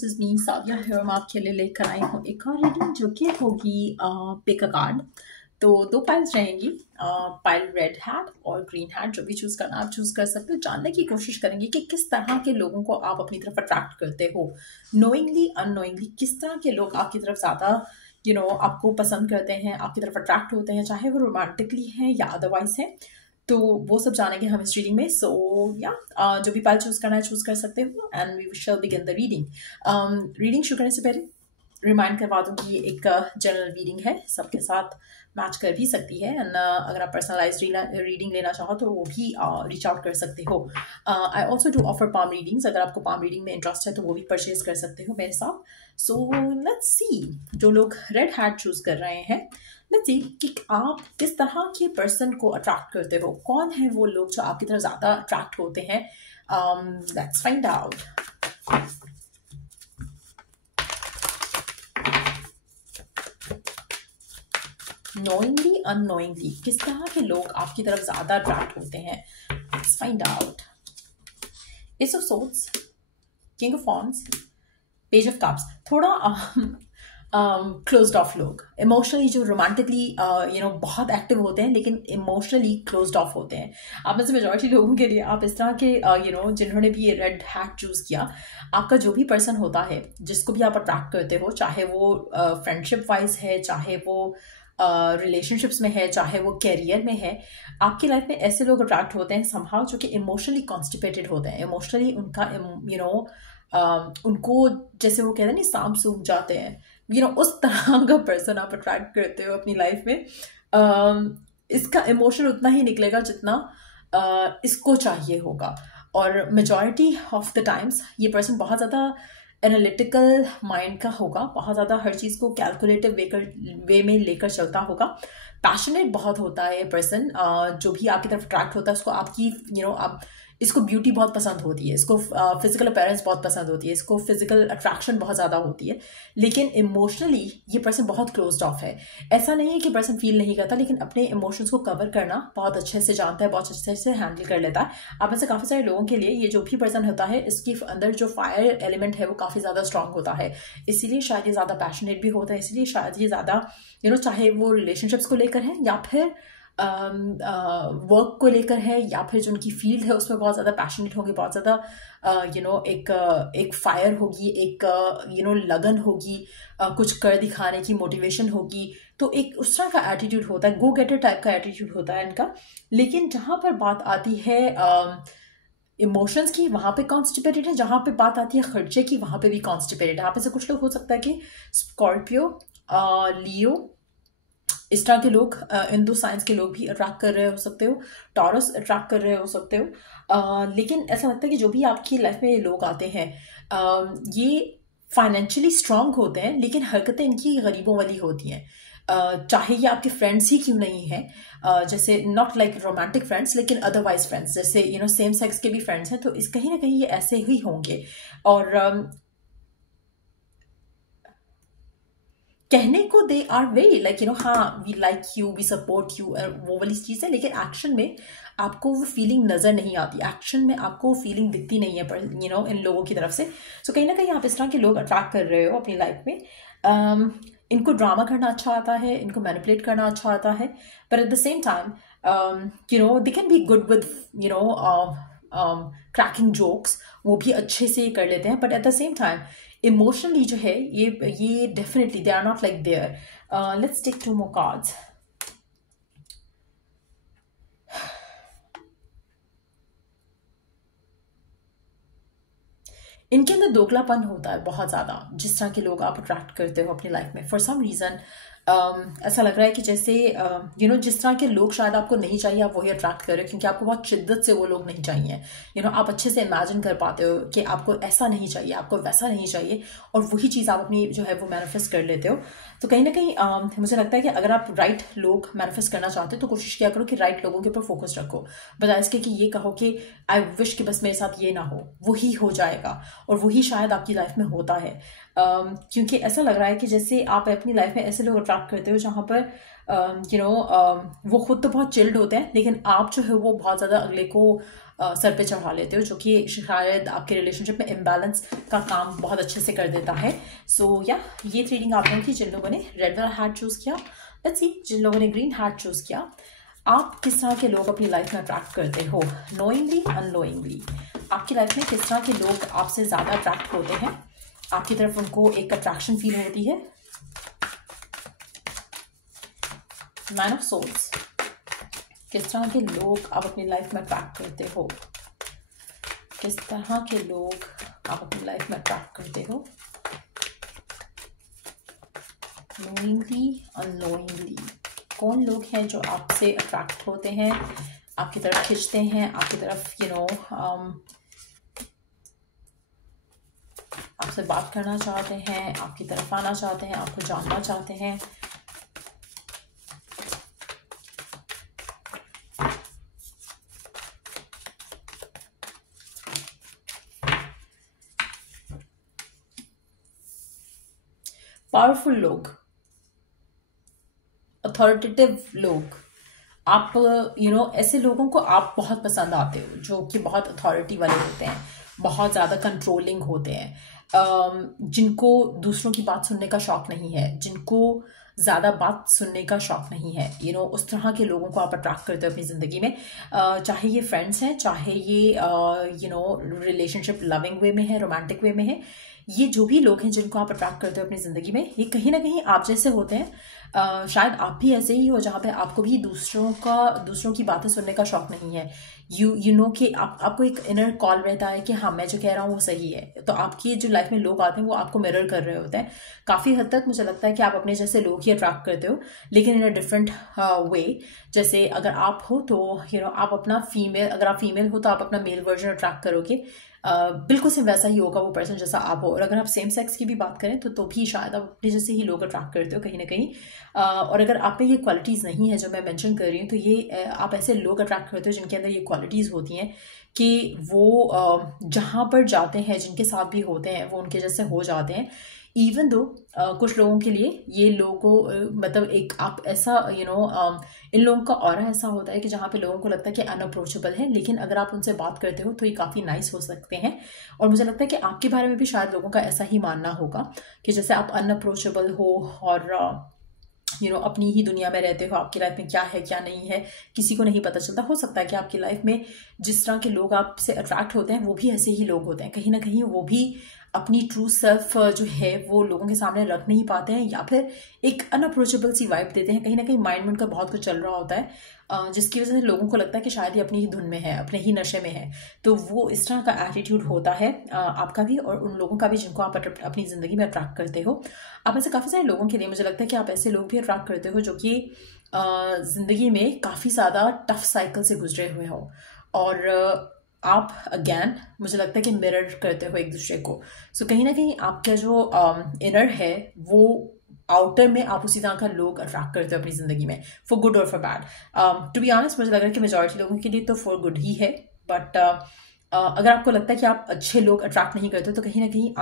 Is me साविया है और मैं आपके लिए लेकर आई हूँ एक और रीडिंग जो कि होगी पिक अ कार्ड। तो दो पाइल्स रहेंगी, पाइल रेड हैट और ग्रीन हैट। जो भी चूज करना आप चूज कर सकते हो। जानने की कोशिश करेंगे कि किस तरह के लोगों को आप अपनी तरफ अट्रैक्ट करते हो, नोइंगली अननोइंगली। किस तरह के लोग आपकी तरफ ज्यादा आपको पसंद करते हैं, आपकी तरफ अट्रैक्ट होते हैं, चाहे वो रोमांटिकली हैं या अदरवाइज हैं। तो वो सब जानेंगे हम इस रीडिंग में। सो या जो भी पाइल चूज करना है चूज कर सकते हो and we shall begin the reading. Reading शुरू करने से पहले रिमाइंड करवा दूं कि ये एक जनरल रीडिंग है, सबके साथ मैच कर भी सकती है। एंड अगर आप पर्सनलाइज रीडिंग लेना चाहो तो वो भी रीच आउट कर सकते हो। I also do offer palm readings. अगर आपको पाम रीडिंग में इंटरेस्ट है तो वो भी परचेज कर सकते हो मेरे साथ। सो लेट्स सी, जो लोग रेड हैट चूज कर रहे हैं, लेट्स सी कि आप किस तरह के पर्सन को अट्रैक्ट करते हो। कौन है वो लोग जो आपकी तरफ ज्यादा अट्रैक्ट होते हैं? Let's find out. Knowingly unknowingly किस तरह के लोग आपकी तरफ ज्यादा अट्रैक्ट होते हैं? Let's find out. S of swords, king of wands, page of cups. थोड़ा क्लोज्ड ऑफ लोग, इमोशनली जो रोमांटिकली बहुत एक्टिव होते हैं लेकिन इमोशनली क्लोज्ड ऑफ होते हैं। आप में से मेजॉरिटी लोगों के लिए आप इस तरह के जिन्होंने भी ये रेड हैट चूज किया, आपका जो भी पर्सन होता है जिसको भी आप अट्रैक्ट करते हो, चाहे वो फ्रेंडशिप वाइज है, चाहे वो रिलेशनशिप्स में है, चाहे वो कैरियर में है, आपकी लाइफ में ऐसे लोग अट्रैक्ट होते हैं समहाउ जो कि इमोशनली कॉन्स्टिपेटेड होते हैं। इमोशनली उनका उनको जैसे वो कहते हैं नहीं, सांप सूख जाते हैं, उस तरह का पर्सन आप अट्रैक्ट करते हो अपनी लाइफ में। इसका इमोशन उतना ही निकलेगा जितना इसको चाहिए होगा। और मेजॉरिटी ऑफ द टाइम्स ये पर्सन बहुत ज़्यादा एनालिटिकल माइंड का होगा, बहुत ज़्यादा हर चीज़ को कैलकुलेटिव वे में लेकर चलता होगा। पैशनेट बहुत होता है ये पर्सन। जो भी आपकी तरफ अट्रैक्ट होता है उसको आपकी आप इसको ब्यूटी बहुत पसंद होती है, इसको फिजिकल अपीयरेंस बहुत पसंद होती है, इसको फिजिकल अट्रैक्शन बहुत ज़्यादा होती है। लेकिन इमोशनली ये पर्सन बहुत क्लोज्ड ऑफ है। ऐसा नहीं है कि पर्सन फील नहीं करता, लेकिन अपने इमोशंस को कवर करना बहुत अच्छे से जानता है, बहुत अच्छे से हैंडल कर लेता है। आप में से काफ़ी सारे लोगों के लिए ये जो भी पर्सन होता है, इसके अंदर जो फायर एलिमेंट है वो काफ़ी ज़्यादा स्ट्रांग होता है। इसीलिए शायद ये ज़्यादा पैशनेट भी होता है, इसलिए शायद ये ज़्यादा चाहे वो रिलेशनशिप्स को लेकर है या फिर वर्क को लेकर है या फिर जो उनकी फील्ड है उसमें बहुत ज़्यादा पैशनेट होंगे, बहुत ज़्यादा एक फायर होगी, एक लगन होगी, कुछ कर दिखाने की मोटिवेशन होगी। तो एक उस तरह का एटीट्यूड होता है, गो गेटर टाइप का एटीट्यूड होता है इनका। लेकिन जहाँ पर बात आती है इमोशंस की, वहाँ पे कॉन्स्टिपेटेड है। जहाँ पे बात आती है खर्चे की, वहाँ पे भी कॉन्स्टिपेटेड है। आप में से कुछ लोग हो सकता है कि स्कॉर्पियो, लियो, इस तरह के लोग, हिंदू साइंस के लोग भी अट्रैक्ट कर रहे हो सकते हो, टॉरस अट्रैक्ट कर रहे हो सकते हो। लेकिन ऐसा लगता है कि जो भी आपकी लाइफ में ये लोग आते हैं, ये फाइनेंशियली स्ट्रांग होते हैं लेकिन हरकतें इनकी गरीबों वाली होती हैं। चाहे ये आपके फ्रेंड्स ही क्यों नहीं हैं, जैसे नॉट लाइक रोमांटिक फ्रेंड्स लेकिन अदरवाइज फ्रेंड्स, जैसे सेम सेक्स के भी फ्रेंड्स हैं, तो इस कहीं ना कहीं ये ऐसे ही होंगे। और कहने को दे आर वेरी लाइक हाँ we like you, we support you, वो वाली चीज़ है। लेकिन एक्शन में आपको वो फीलिंग नज़र नहीं आती, एक्शन में आपको वो फीलिंग दिखती नहीं है पर इन लोगों की तरफ से। सो कहीं ना कहीं आप इस तरह के लोग अट्रैक्ट कर रहे हो अपनी लाइफ में। इनको ड्रामा करना अच्छा आता है, इनको मैनिपुलेट करना अच्छा आता है, पर at the same time they can be good with cracking jokes, वो भी अच्छे से कर लेते हैं। But at the same time emotionally जो है ये definitely they are not like there. Let's take 2 more cards। इनके अंदर दोगलापन होता है बहुत ज़्यादा, जिस तरह के लोग आप अट्रैक्ट करते हो अपनी लाइफ में। फॉर सम रीज़न ऐसा लग रहा है कि जैसे जिस तरह के लोग शायद आपको नहीं चाहिए आप वही अट्रैक्ट कर रहे हो, क्योंकि आपको बहुत शिद्दत से वो लोग नहीं चाहिए। आप अच्छे से इमेजिन कर पाते हो कि आपको ऐसा नहीं चाहिए, आपको वैसा नहीं चाहिए, और वही चीज़ आप अपनी जो है वो मैनिफेस्ट कर लेते हो। तो कहीं ना कहीं मुझे लगता है कि अगर आप राइट लोग मैनिफेस्ट करना चाहते हो तो कोशिश किया करो कि राइट लोगों के ऊपर फोकस रखो, बजाय इसके कि ये कहो कि आई विश कि बस मेरे साथ ये ना हो, वही हो जाएगा। और वही शायद आपकी लाइफ में होता है। क्योंकि ऐसा लग रहा है कि जैसे आप अपनी लाइफ में ऐसे लोग अट्रैक्ट करते हो जहाँ पर वो खुद तो बहुत चिल्ड होते हैं लेकिन आप जो है वो बहुत ज़्यादा अगले को सर पे चढ़ा लेते हो, जो कि शायद आपके रिलेशनशिप में इम्बैलेंस का काम बहुत अच्छे से कर देता है। सो या ये रीडिंग आप लोगों की, जिन लोगों ने रेड वाला हार्ट चूज किया। लेट्स सी जिन लोगों ने ग्रीन हार्ट चूज किया, आप किस तरह के लोग अपनी लाइफ में अट्रैक्ट करते हो, नोइंगली अननोइंगली। आपकी लाइफ में किस तरह के लोग आपसे ज़्यादा अट्रैक्ट होते हैं, आपकी तरफ उनको एक अट्रैक्शन फील होती है। मैन ऑफ सोल्स, किस तरह के लोग आप अपनी लाइफ में अट्रैक्ट करते हो, किस तरह के लोग आप अपनी लाइफ में अट्रैक्ट करते हो, नोइंगली अननोइंगली। कौन लोग हैं जो आपसे अट्रैक्ट होते हैं, आपकी तरफ खींचते हैं, आपकी तरफ आपसे बात करना चाहते हैं, आपकी तरफ आना चाहते हैं, आपको जानना चाहते हैं। पावरफुल लोग, अथॉरिटेटिव लोग, आप ऐसे लोगों को आप बहुत पसंद आते हो जो कि बहुत अथॉरिटी वाले होते हैं, बहुत ज़्यादा कंट्रोलिंग होते हैं, जिनको दूसरों की बात सुनने का शौक नहीं है, जिनको ज़्यादा बात सुनने का शौक नहीं है। उस तरह के लोगों को आप अट्रैक्ट करते हो अपनी ज़िंदगी में, चाहे ये फ्रेंड्स हैं, चाहे ये रिलेशनशिप लविंग वे में है, रोमांटिक वे में है। ये जो भी लोग हैं जिनको आप अट्रैक्ट करते हो अपनी ज़िंदगी में, ये कहीं ना कहीं आप जैसे होते हैं। शायद आप भी ऐसे ही हो, जहाँ पे आपको भी दूसरों की बातें सुनने का शौक नहीं है। यू नो कि आपको एक इनर कॉल रहता है कि हाँ, मैं जो कह रहा हूँ वो सही है। तो आपकी जो लाइफ में लोग आते हैं वो आपको मिरर कर रहे होते हैं। काफ़ी हद तक मुझे लगता है कि आप अपने जैसे लोग ही अट्रैक्ट करते हो, लेकिन इन अ डिफरेंट वे। जैसे अगर आप हो तो आप अपना अगर आप फीमेल हो तो आप अपना मेल वर्जन अट्रैक्ट करोगे, बिल्कुल से वैसा ही होगा वो पर्सन जैसा आप हो। और अगर आप सेम सेक्स की भी बात करें तो भी शायद आप अपने जैसे ही लोग अट्रैक्ट करते हो कहीं ना कहीं। और अगर आप में ये क्वालिटीज़ नहीं है जो मैं मेंशन कर रही हूँ, तो ये आप ऐसे लोग अट्रैक्ट करते हो जिनके अंदर ये क्वालिटीज़ होती हैं कि वो जहाँ पर जाते हैं, जिनके साथ भी होते हैं, वो उनके जैसे हो जाते हैं। इवन दो कुछ लोगों के लिए ये लोगों मतलब एक आप ऐसा इन लोगों का ऑरा ऐसा होता है कि जहाँ पे लोगों को लगता है कि अनअप्रोचेबल है, लेकिन अगर आप उनसे बात करते हो तो ये काफ़ी नाइस हो सकते हैं। और मुझे लगता है कि आपके बारे में भी शायद लोगों का ऐसा ही मानना होगा कि जैसे आप अनअप्रोचेबल हो और अपनी ही दुनिया में रहते हो, आपकी लाइफ में क्या है क्या नहीं है किसी को नहीं पता चलता। हो सकता है कि आपकी लाइफ में जिस तरह के लोग आपसे अट्रैक्ट होते हैं वो भी ऐसे ही लोग होते हैं, कहीं ना कहीं वो भी अपनी ट्रू सेल्फ जो है वो लोगों के सामने रख नहीं पाते हैं, या फिर एक अनअप्रोचेबल सी वाइब देते हैं। कहीं ना कहीं माइंड में उनका बहुत कुछ चल रहा होता है, जिसकी वजह से लोगों को लगता है कि शायद ये अपनी ही धुन में है, अपने ही नशे में है। तो वो इस तरह का एटीट्यूड होता है आपका भी और उन लोगों का भी जिनको आप अपनी ज़िंदगी में अट्रैक्ट करते हो। आप ऐसे काफ़ी सारे लोगों के लिए मुझे लगता है कि आप ऐसे लोग भी अट्रैक्ट करते हो जो कि ज़िंदगी में काफ़ी ज़्यादा टफ साइकिल से गुजरे हुए हो, और आप अगेन मुझे लगता है कि मिरर करते हो एक दूसरे को। सो कहीं ना कहीं आपका जो इनर है वो आउटर में आप उसी तरह का लोग अट्रैक्ट करते हो अपनी ज़िंदगी में, फॉर गुड और for bad. To be honest मुझे लग रहा है कि मेजॉरिटी लोगों के लिए तो फॉर गुड ही है, बट अगर आपको लगता है कि आप अच्छे लोग अट्रैक्ट नहीं करते तो कहीं ना कहीं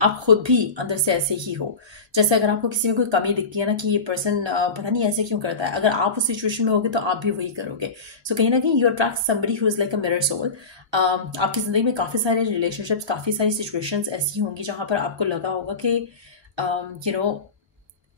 आप खुद भी अंदर से ऐसे ही हो। जैसे अगर आपको किसी में कोई कमी दिखती है ना कि ये पर्सन पता नहीं ऐसे क्यों करता है, अगर आप उस सिचुएशन में होगे तो आप भी वही करोगे। सो कहीं ना कहीं you attract somebody who is like a mirror soul. आपकी ज़िंदगी में काफ़ी सारे रिलेशनशिप्स, काफ़ी सारी सिचुएशंस ऐसी होंगी जहाँ पर आपको लगा होगा कि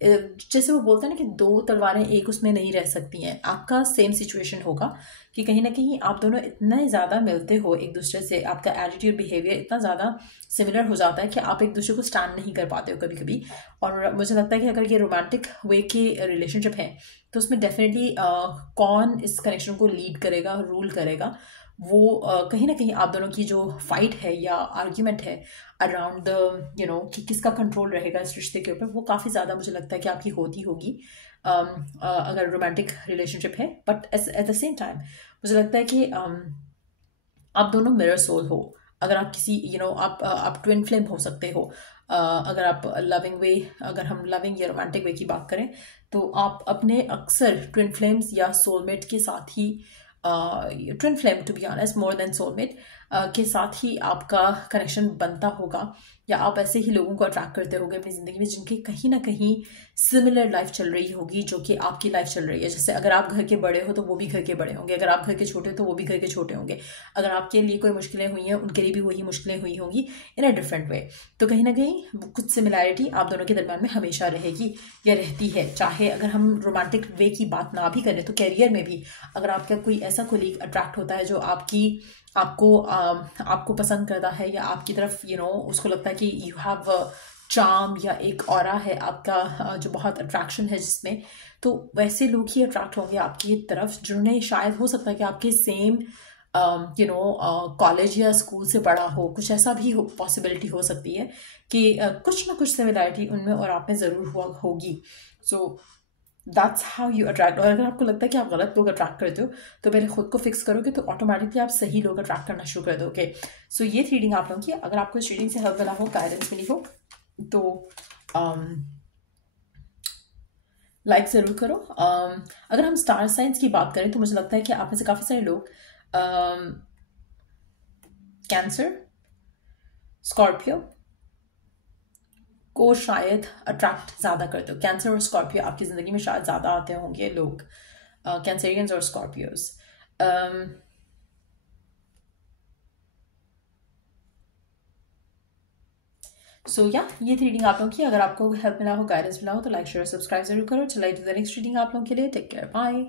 जैसे वो बोलते हैं ना कि दो तलवारें एक उसमें नहीं रह सकती हैं। आपका सेम सिचुएशन होगा कि कहीं ना कहीं आप दोनों इतना ज़्यादा मिलते हो एक दूसरे से, आपका एटीट्यूड बिहेवियर इतना ज़्यादा सिमिलर हो जाता है कि आप एक दूसरे को स्टैंड नहीं कर पाते हो कभी कभी। और मुझे लगता है कि अगर ये रोमांटिक वे के रिलेशनशिप है तो उसमें डेफिनेटली कौन इस कनेक्शन को लीड करेगा, रूल करेगा, वो कहीं ना कहीं आप दोनों की जो फाइट है या आर्ग्यूमेंट है अराउंड कि किसका कंट्रोल रहेगा इस रिश्ते के ऊपर, वो काफ़ी ज़्यादा मुझे लगता है कि आपकी होती होगी अगर रोमांटिक रिलेशनशिप है। But at the same time मुझे लगता है कि आप दोनों मिरर सोल हो। अगर आप किसी आप ट्विन फ्लेम हो सकते हो। अगर आप अगर हम लविंग या रोमांटिक वे की बात करें तो आप अपने अक्सर ट्विन फ्लेम्स या सोलमेट के साथ ही twin flame, to be honest, more than soulmate, के साथ ही आपका कनेक्शन बनता होगा, या आप ऐसे ही लोगों को अट्रैक्ट करते होगे अपनी ज़िंदगी में जिनकी कहीं ना कहीं सिमिलर लाइफ चल रही होगी जो कि आपकी लाइफ चल रही है। जैसे अगर आप घर के बड़े हो तो वो भी घर के बड़े होंगे, अगर आप घर के छोटे हो तो वो भी घर के छोटे होंगे, अगर आपके लिए कोई मुश्किलें हुई हैं उनके लिए भी वही मुश्किलें हुई होंगी इन अ डिफरेंट वे। तो कहीं ना कहीं कुछ सिमिलैरिटी आप दोनों के दरम्यान में हमेशा रहेगी या रहती है। चाहे अगर हम रोमांटिक वे की बात ना भी करें तो कैरियर में भी अगर आपका कोई ऐसा कोलीग अट्रैक्ट होता है जो आपको पसंद करता है, या आपकी तरफ उसको लगता है कि यू हैव चार्म या एक ऑरा है आपका जो बहुत अट्रैक्शन है जिसमें, तो वैसे लोग ही अट्रैक्ट होंगे आपकी तरफ जिन्होंने शायद हो सकता है कि आपके सेम कॉलेज या स्कूल से पढ़ा हो। कुछ ऐसा भी पॉसिबिलिटी हो सकती है कि कुछ ना कुछ सिमिलैरिटी उनमें और आप में ज़रूर हुआ होगी। So that's how you attract. और अगर आपको लगता है कि आप गलत लोग अट्रैक्ट करते हो तो पहले खुद को फिक्स करोगे तो ऑटोमेटिकली आप सही लोग अट्रैक्ट करना शुरू कर दोगे। सो ये थी रीडिंग आप लोगों की। अगर आपको इस रीडिंग से हेल्प मिला हो, गाइडेंस मिली हो, तो लाइक ज़रूर करो। अगर हम स्टार साइंस की बात करें तो मुझे लगता है कि आप में से काफ़ी सारे लोग कैंसर, स्कॉर्पियो को शायद अट्रैक्ट ज़्यादा करते हो। कैंसर और स्कॉर्पियो आपकी ज़िंदगी में शायद ज़्यादा आते होंगे लोग, कैंसरियंस और स्कॉर्पियोज। सो या ये थी रीडिंग आप लोगों की। अगर आपको हेल्प मिला हो, गाइडेंस मिला हो, तो लाइक शेयर सब्सक्राइब जरूर करो। चलिए टू द नेक्स्ट रीडिंग आप लोगों के लिए। Take care, bye.